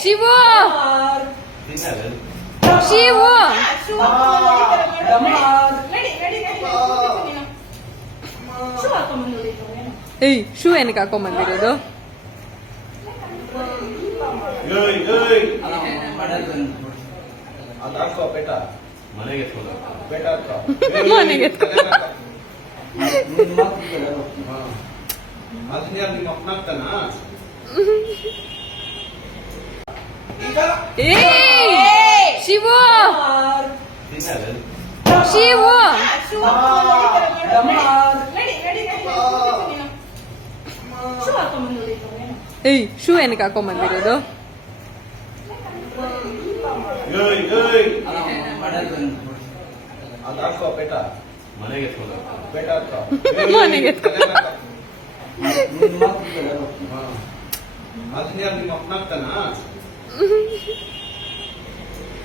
ಶಿವು! ಶಿವು! ಏಯ್ ಶೂ ಏನಕ್ಕೆ ಹಾಕೊಂಬಂದಿರೋದು? ಮನೆಗೆ ಮನೆಗೆ ಎತ್ಕೊ. ಅದನ್ನ ನಿಮ್ಮ ಅಪ್ಪನಾಗ್ತಾನ ಈಗ ಏಯ್ ಶಿವು ತಿನ್ನಲ್ಲ? ಶಿವು ಏಯ್ ಶೂ ಏನಕ್ಕೆ ಹಾಕೊಂಬಂದಿರೋದು ಏಯ್ ಏಯ್ ಅದು ಹಾಕೋ ಬೇಟ ಮನೆಗೆ ಎತ್ಕೊಂಡು ಹೋಗು. ಬೇಟ ಹಾಕೋ ಮನೆಗೆ ಎತ್ಕೊ. ಅದನ್ನ ನಿಮ್ಮ ಅಪ್ಪನಾಗ್ತಾನ